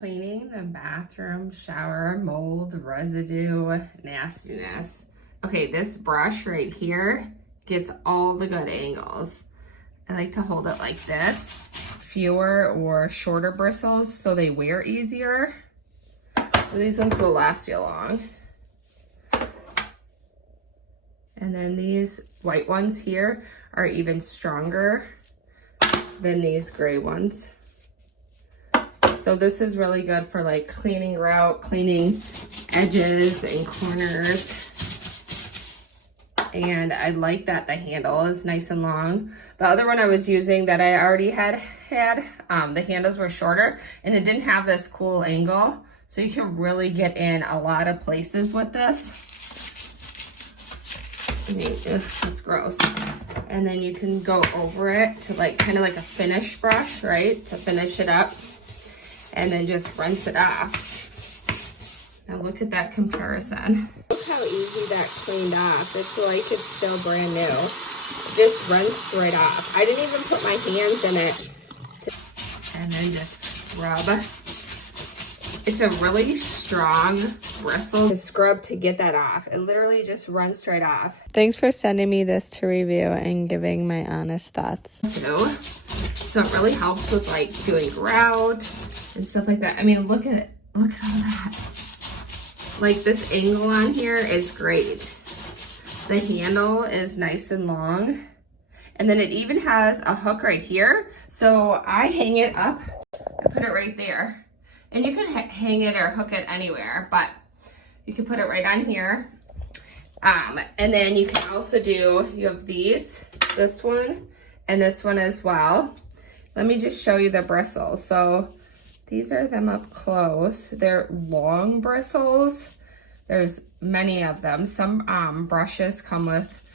Cleaning the bathroom shower mold residue nastiness. Okay, this brush right here gets all the good angles. I like to hold it like this. Fewer or shorter bristles so they wear easier. These ones will last you long. And then these white ones here are even stronger than these gray ones. So this is really good for like cleaning grout, cleaning edges and corners. And I like that the handle is nice and long. The other one I was using that I already had, the handles were shorter and it didn't have this cool angle. So you can really get in a lot of places with this. I mean, that's gross. And then you can go over it to like, kind of like a finish brush, right? To finish it up. And then just rinse it off. Now look at that comparison. Look how easy that cleaned off. It's like it's still brand new. It just rinsed right off. I didn't even put my hands in it. And then just scrub. It's a really strong bristle to scrub to get that off. It literally just runs straight off. Thanks for sending me this to review and giving my honest thoughts. So it really helps with like doing grout and stuff like that. I mean, look at all that. Like this angle on here is great. The handle is nice and long. And then it even has a hook right here. So I hang it up, I put it right there. And you can hang it or hook it anywhere, but you can put it right on here. And then you can also do, you have these, this one and this one as well. Let me just show you the bristles. So these are them up close. They're long bristles. There's many of them. Some brushes come with